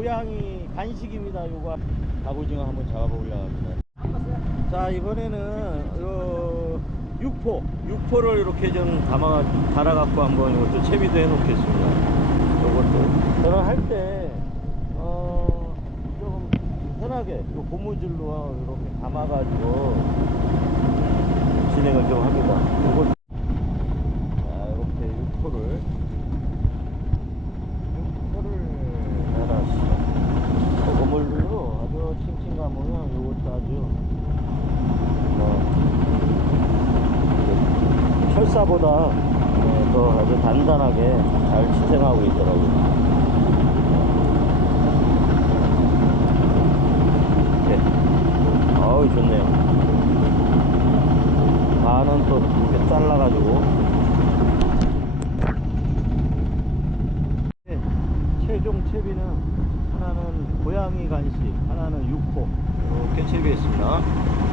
고양이 간식입니다. 요거 갑오징어 한번 잡아보려고 합니다. 자 이번에는 요 육포 육포를 이렇게 좀 담아 달아갖고 한번 이것도 채비도 해놓겠습니다. 요것도 저는 할때 어, 좀 편하게 요 고무줄로 이렇게 감아가지고 진행을 좀 합니다. 요것 자 이렇게 육포를 육포를 달았어. 고무줄로 아주 칭칭 감으면 요것도 아주 뭐 철사보다 네, 더 아주 단단하게 잘 치생하고 있더라고요. 이렇게. 어우 좋네요. 반은 또 이렇게 잘라가지고 네, 최종 채비는 고양이 간식, 하나는 육포 이렇게 채비했습니다.